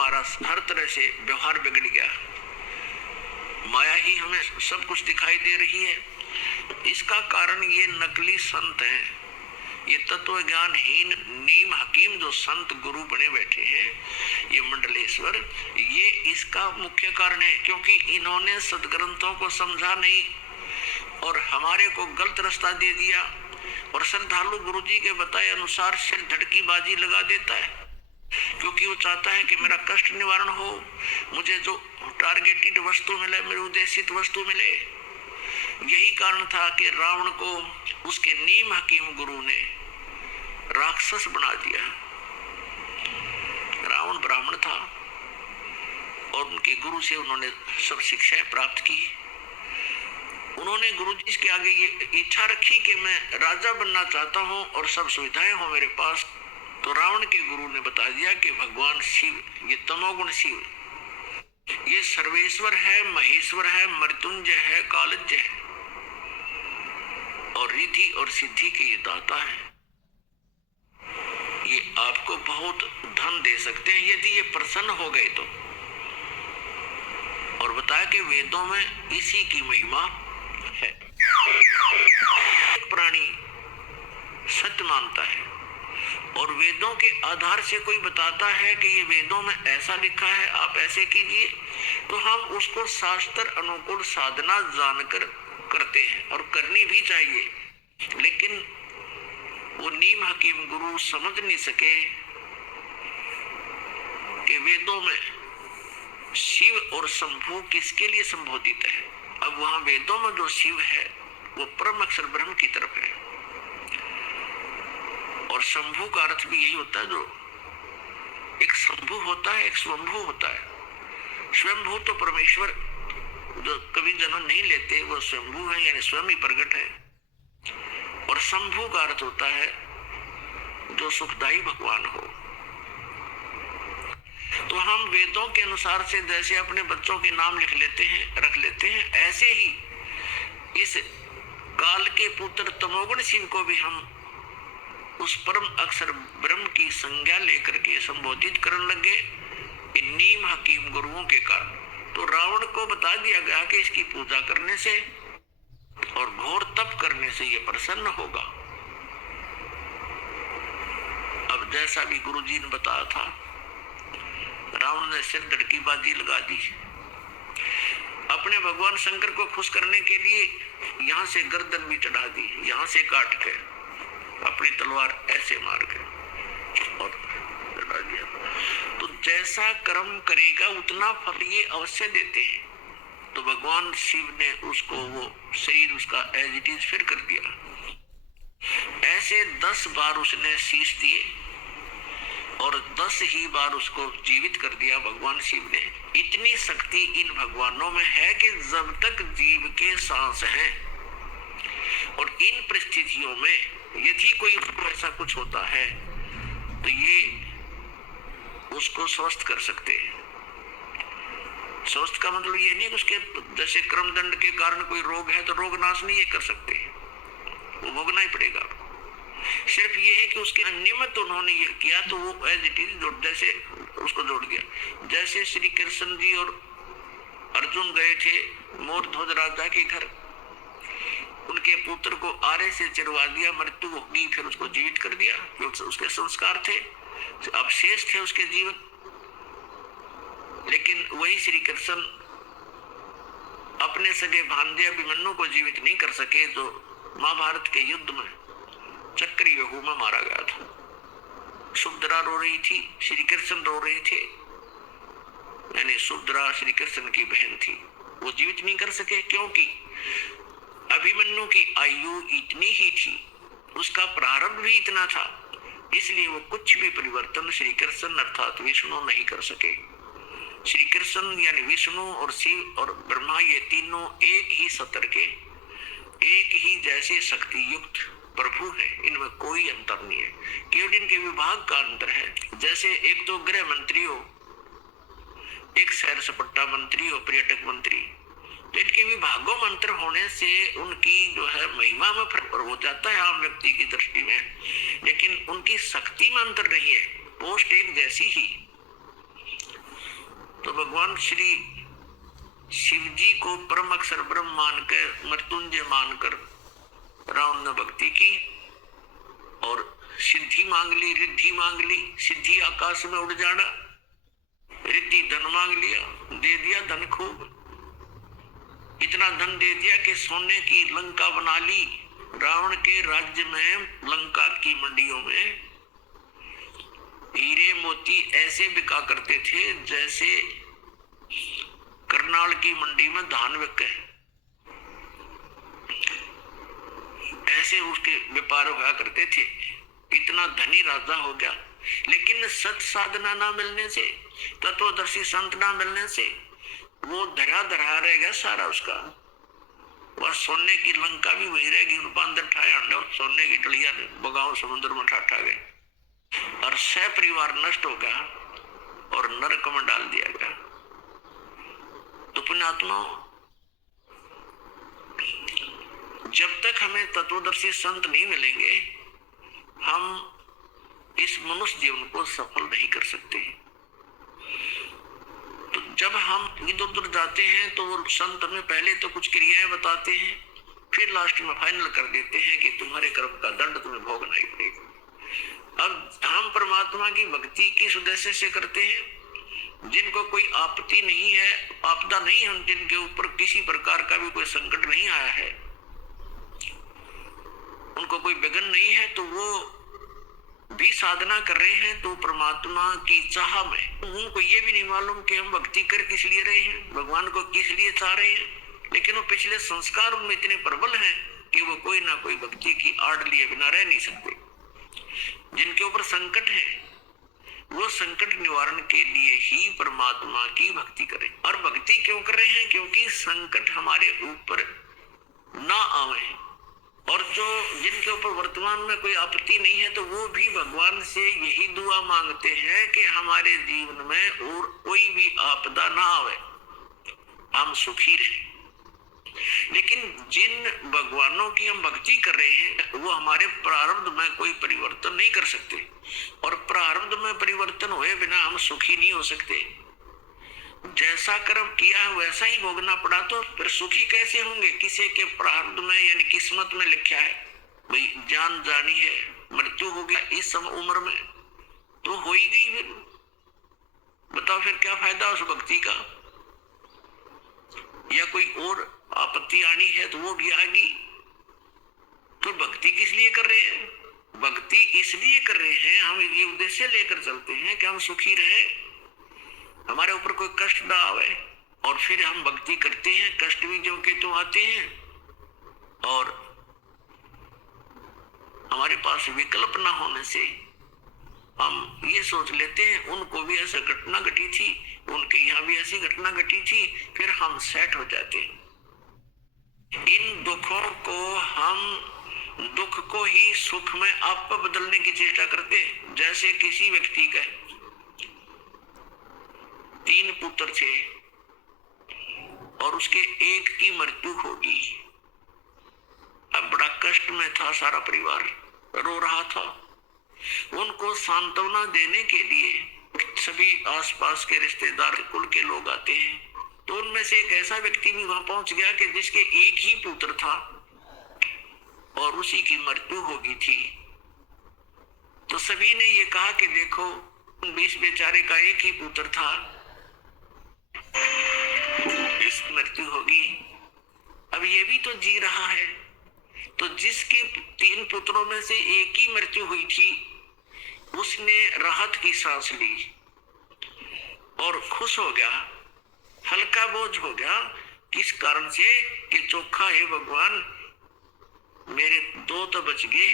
हमारा हर तरह से व्यवहार बिगड़ गया। माया ही हमें सब कुछ दिखाई दे रही है। इसका कारण ये नकली संत हैं, ये तत्व ज्ञानहीन नीम हकीम जो संत गुरु बने बैठे हैं, ये मंडलेश्वर, ये इसका मुख्य कारण है। क्योंकि इन्होंने सदग्रंथों को समझा नहीं और हमारे को गलत रास्ता दे दिया। और श्रद्धालु गुरु जी के बताए अनुसार सिर धड़की बाजी लगा देता है, क्योंकि वो चाहता है कि मेरा कष्ट निवारण हो, मुझे जो टारगेटेड वस्तु मिले, मेरी उद्देशित वस्तु मिले। यही कारण था कि रावण को उसके नीम हकीम गुरु ने राक्षस बना दिया। रावण ब्राह्मण था और उनके गुरु से उन्होंने सब शिक्षाएं प्राप्त की। उन्होंने गुरु जी के आगे ये इच्छा रखी कि मैं राजा बनना चाहता हूं और सब सुविधाएं हो मेरे पास। तो रावण के गुरु ने बता दिया कि भगवान शिव, ये तमोगुण शिव, ये सर्वेश्वर है, महेश्वर है, मृत्युंजय है, कालज्ञ है और रिद्धि और सिद्धि के ये दाता है। ये आपको बहुत धन दे सकते हैं यदि ये प्रसन्न हो गए तो। और बताया कि वेदों में इसी की महिमा है। एक प्राणी सत्य मानता है और वेदों के आधार से कोई बताता है कि ये वेदों में ऐसा लिखा है, आप ऐसे कीजिए, तो हम उसको शास्त्र अनुकूल साधना जानकर करते हैं और करनी भी चाहिए। लेकिन वो नीम हकीम गुरु समझ नहीं सके कि वेदों में शिव और शंभु किसके लिए संबोधित है। अब वहां वेदों में जो शिव है वो परम अक्षर ब्रह्म की तरफ है और शंभु का अर्थ भी यही होता है, जो एक शंभु होता है, एक स्वयंभू होता है। स्वयंभू तो परमेश्वर जो कभी जन्म नहीं लेते वो स्वयंभू है, यानी स्वयं ही प्रकट है। और शंभु का अर्थ होता है जो सुखदायी भगवान हो। तो हम वेदों के अनुसार से जैसे अपने बच्चों के नाम लिख लेते हैं, रख लेते हैं, ऐसे ही इस काल के पुत्र तमोगुण शिव को भी हम उस परम अक्षर ब्रह्म की संज्ञा लेकर के संबोधित करने लगे इन नीम हकीम गुरुओं के कारण। तो रावण को बता दिया गया कि इसकी पूजा करने से और घोर तप करने से ये प्रसन्न होगा। अब जैसा भी गुरु जी ने बताया था, रावण ने सिर धड़की बाजी लगा दी। अपने भगवान शंकर को खुश करने के लिए यहाँ से गर्दन भी चढ़ा दी, यहाँ से काट के अपनी तलवार ऐसे मार के और चढ़ा दिया। तो जैसा कर्म करेगा उतना फल ये अवश्य देते हैं। तो भगवान शिव ने उसको वो शरीर उसका एज इट इज फिर कर दिया। ऐसे 10 बार उसने शीश दिए और 10 ही बार उसको जीवित कर दिया भगवान शिव ने। इतनी शक्ति इन भगवानों में है कि जब तक जीव के सांस हैं और इन परिस्थितियों में यदि कोई उसको ऐसा कुछ होता है तो ये उसको स्वस्थ कर सकते हैं। स्वस्थ का मतलब ये नहीं कि उसके जैसे क्रमदंड के कारण कोई रोग है तो रोग नाश नहीं ये कर सकते, वो भोगना ही पड़ेगा। सिर्फ ये है कि उसके निमित्त उन्होंने ये किया तो वो एज इट इज जैसे उसको जोड़ दिया। जैसे श्री कृष्ण जी और अर्जुन गए थे मोर ध्वज राजा के घर, उनके पुत्र को आरे से चिरवा दिया, मृत्यु होगी, फिर उसको जीवित कर दिया क्योंकि उसके संस्कार थे, अवशेष थे उसके जीवन। लेकिन वही श्री कृष्ण अपने सगे भांजे अभिमन्यु को जीवित नहीं कर सके, जो महाभारत के युद्ध में चक्रव्यूह में मारा गया था। सुभद्रा रो रही थी, श्री कृष्ण रो रहे थे, यानी सुभद्रा श्री कृष्ण की बहन थी, वो जीवित नहीं कर सके क्योंकि अभिमन्यु की आयु इतनी ही थी, उसका प्रारब्ध भी इतना था, इसलिए वो कुछ भी परिवर्तन श्री कृष्ण अर्थात विष्णु नहीं कर सके। श्री कृष्ण यानी विष्णु और शिव और ब्रह्मा ये तीनों एक ही सतर के, एक ही जैसे शक्ति युक्त प्रभु है, इनमें कोई अंतर नहीं है, केवल इनके विभाग का अंतर है। जैसे एक तो गृह मंत्री हो, एक सैर सपाटा मंत्री हो, पर्यटक मंत्री, तो इनके विभागों में अंतर होने से उनकी जो है महिमा में फर्क हो जाता है आम व्यक्ति की दृष्टि में, लेकिन उनकी शक्ति में अंतर नहीं है, पोस्ट एक जैसी ही। भगवान श्री शिव जी को परम अक्षर ब्रह्म मानकर, मृत्युंजय मानकर रावण ने भक्ति की और सिद्धि मांग ली, रिद्धि मांग ली। सिद्धि आकाश में उड़ जाना, रिद्धि धन मांग लिया, दे दिया धन खूब। इतना धन दे दिया कि सोने की लंका बना ली। रावण के राज्य में, लंका की मंडियों में हीरे मोती ऐसे बिका करते थे जैसे करनाल की मंडी में धान बिके, ऐसे उसके व्यापार हुआ करते थे। इतना धनी राजा हो गया, लेकिन सत साधना ना मिलने से, तत्वदर्शी संत ना मिलने से वो धरा धरा रह गया सारा उसका। वह सोने की लंका भी वही रहेगी। बांदर ठाए अंडे और सोने की डलिया बगाओ समुद्र में ठाठा गए और सह परिवार नष्ट हो गया और नरक में डाल दिया गया। तो पुण्यात्मा, जब तक हमें तत्वदर्शी संत नहीं मिलेंगे, हम इस मनुष्य जीवन को सफल नहीं कर सकते। तो जब हम इधर उधर जाते हैं तो वो संत हमें पहले तो कुछ क्रियाएं बताते हैं, फिर लास्ट में फाइनल कर देते हैं कि तुम्हारे कर्म का दंड तुम्हें भोगना ही पड़ेगा। अब हम परमात्मा की भक्ति किस उद्देश्य से करते हैं? जिनको कोई आपत्ति नहीं है, आपदा नहीं है, जिनके ऊपर किसी प्रकार का भी कोई संकट नहीं आया है, उनको कोई विघ्न नहीं है, तो वो भी साधना कर रहे हैं तो परमात्मा की चाह में। उनको ये भी नहीं मालूम कि हम भक्ति कर किस लिए रहे हैं, भगवान को किस लिए चाह रहे हैं, लेकिन वो पिछले संस्कार उनमें इतने प्रबल हैं कि वो कोई ना कोई भक्ति की आड़ लिए बिना रह नहीं सकते। जिनके ऊपर संकट है, वो संकट निवारण के लिए ही परमात्मा की भक्ति करें। और भक्ति क्यों कर रहे हैं? क्योंकि संकट हमारे ऊपर ना आवे। और जो जिनके ऊपर वर्तमान में कोई आपत्ति नहीं है, तो वो भी भगवान से यही दुआ मांगते हैं कि हमारे जीवन में और कोई भी आपदा ना आवे, हम सुखी रहें। लेकिन जिन भगवानों की हम भक्ति कर रहे हैं, वो हमारे प्रारब्ध में कोई परिवर्तन नहीं कर सकते, और प्रारब्ध में परिवर्तन हुए बिना हम सुखी नहीं हो सकते। जैसा कर्म किया है वैसा ही भोगना पड़ा, तो फिर सुखी कैसे होंगे? किसी के प्रारब्ध में यानी किस्मत में लिखा है भाई जान जानी है, मृत्यु हो गया इस उम्र में, तो हो ही गई। फिर बताओ फिर क्या फायदा उस भक्ति का? या कोई और आपत्ति आनी है तो वो भी आएगी। तो भक्ति किस लिए कर रहे हैं? भक्ति इसलिए कर रहे हैं, हम ये उद्देश्य लेकर चलते हैं कि हम सुखी रहे, हमारे ऊपर कोई कष्ट ना आवे। और फिर हम भक्ति करते हैं, कष्ट भी जो के तो आते हैं, और हमारे पास विकल्प ना होने से हम ये सोच लेते हैं उनको भी ऐसा घटना घटी थी, उनके यहाँ भी ऐसी घटना घटी थी, फिर हम सेट हो जाते हैं। इन दुखों को हम दुख को ही सुख में आप बदलने की चेष्टा करते हैं। जैसे किसी व्यक्ति का 3 पुत्र थे और उसके एक की मृत्यु होगी। अब बड़ा कष्ट में था, सारा परिवार रो रहा था। उनको सांत्वना देने के लिए सभी आसपास के रिश्तेदार, कुल के लोग आते हैं। तो उनमें से एक ऐसा व्यक्ति भी वहां पहुंच गया कि जिसके एक ही पुत्र था और उसी की मृत्यु हो गई थी। तो सभी ने ये कहा कि देखो, इस बेचारे का एक ही पुत्र था, इस मृत्यु होगी, अब ये भी तो जी रहा है। तो जिसके 3 पुत्रों में से एक ही मृत्यु हुई थी, उसने राहत की सांस ली और खुश हो गया, हल्का बोझ हो गया। किस कारण से? कि चोखा है भगवान, मेरे 2 तो बच गए,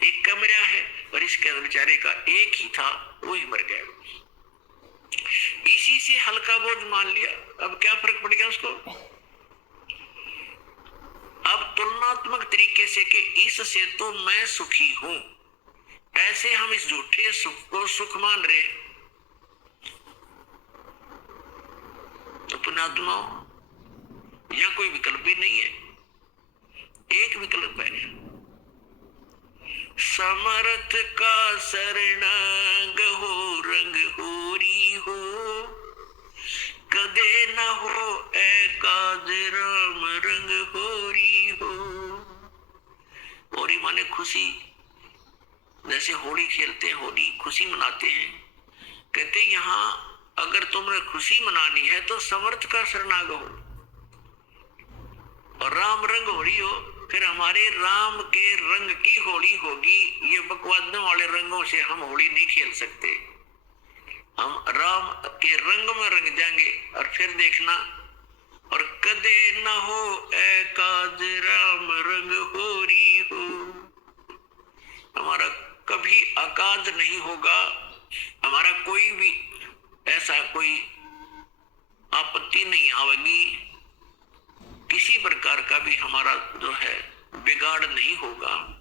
एक का मरा है, और इसके बेचारे का एक ही था, वो ही मर गया। इसी से हल्का बोझ मान लिया। अब क्या फर्क पड़ गया उसको? अब तुलनात्मक तरीके से कि इससे तो मैं सुखी हूं, ऐसे हम इस झूठे सुख को सुख मान रहे। तो पुण्यात्मा, यह कोई विकल्प भी नहीं है। एक विकल्प है, समर्थ का शरणागत हो, रंग होरी हो, कदे न हो एकाज राम रंग होरी हो। होरी माने खुशी, जैसे होली खेलते हैं, होली खुशी मनाते हैं। कहते यहाँ अगर तुमने खुशी मनानी है तो समर्थ का शरणागत हो और राम रंग होली हो। फिर हमारे राम के रंग की होली होगी। ये बकवादों वाले रंगों से हम होली नहीं खेल सकते। हम राम के रंग में रंग जाएंगे। और फिर देखना, और कदे न हो एकाज राम रंग होरी हो। हमारा कभी अकाज नहीं होगा, हमारा कोई भी ऐसा कोई आपत्ति नहीं आवेगी, किसी प्रकार का भी हमारा जो है बिगाड़ नहीं होगा।